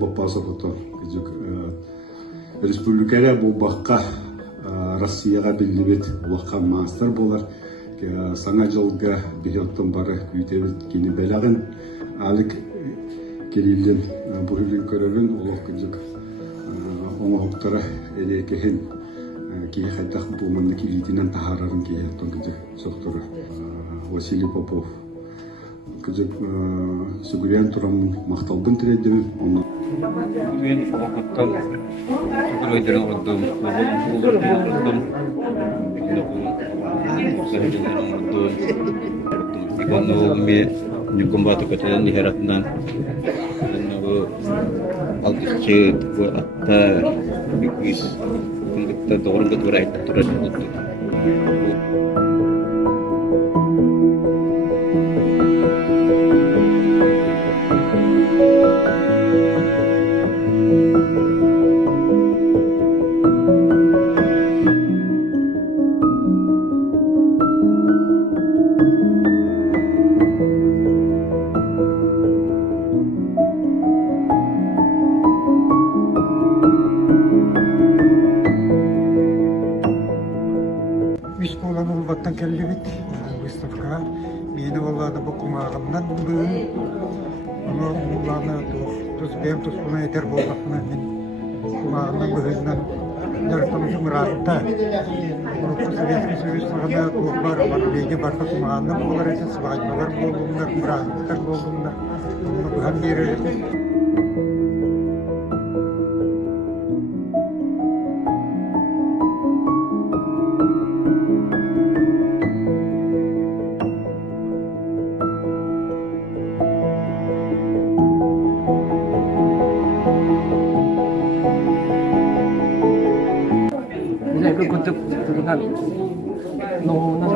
попаса потом республикада булбакка Россияга билибет улакка мастер болар. Саңа жылга бихоттон бары үйтебит кини белагын алык келилен бурулун көрөрүн улак кыжык оңоктора элекехин ки хайтах буманны килитинен тахарарын киеттон кыжык соктору Василий Попов кыжык сугуян турам макталбын тиредим оны мен окуттан көрөйдөрүн ордум di kombat kecil di Heratnan dan alkicet buat atta bigis untuk orang keturai turun itu. Батан келбит выставка мени оллады бу кумагымдан бүгүн уланы тус бем тус буна этер болдукмун мен кумагымдан бүгүндан жарыктын муратта Советский Союз сагында бар беги барда кумагымдан болар экен свадьбалар болдумдар мураттар болдумдар бүгүн берер untuk turunan no na